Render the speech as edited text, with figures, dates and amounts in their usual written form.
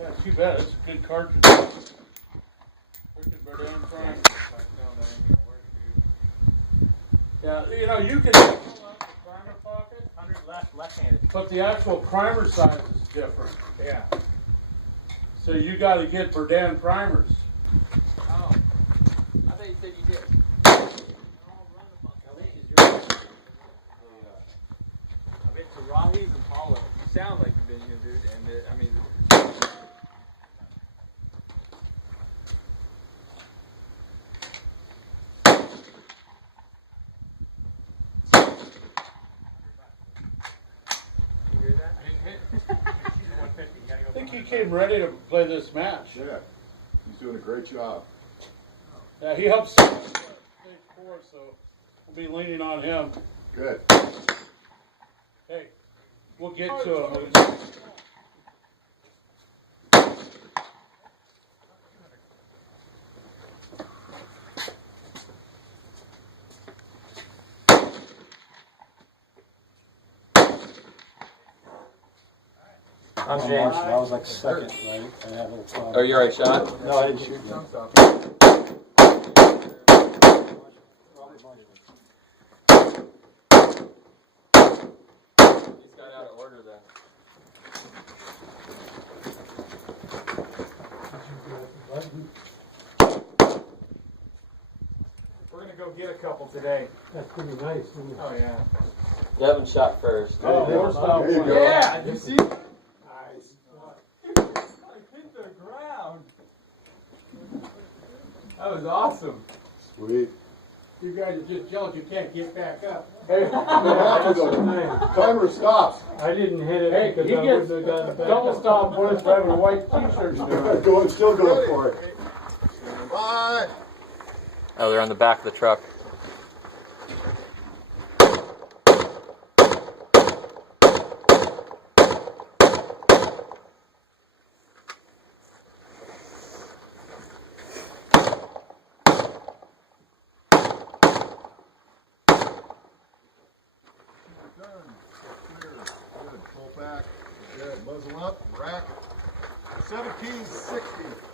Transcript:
Yeah, too bad. It's a good cartridge. Freaking Berdan primer. Yeah, you know, you can pull out the primer pocket. 100 left-handed. But the actual primer size is different. Yeah. So you got to get Berdan primers. Oh. I thought you said you did. I've been to Rahi's and Paula. You sound like you've been here, dude. And I mean. I think he came ready to play this match. Yeah, he's doing a great job. Yeah, he helps stage 4, so we'll be leaning on him. Good. Hey, we'll get to him. I'm James. I was like second, right? I had a little problem. Oh, you already shot? No, I didn't shoot. He's got out of order then. We're gonna go get a couple today. That's pretty nice, isn't it? Oh yeah. Devin shot first. Oh, more style. There you go. Yeah, did you see? Nice. I hit the ground. That was awesome. Sweet. You guys are just jealous you can't get back up. Hey, You have to go. Timer stops. I didn't hit it hey, because he I gets wouldn't have gotten back double up. stop points for having a white t-shirt. Still going for it. Bye. Oh, they're on the back of the truck. Done. Clear. Good. Pull back. Good. Muzzle up. Rack it. 1760.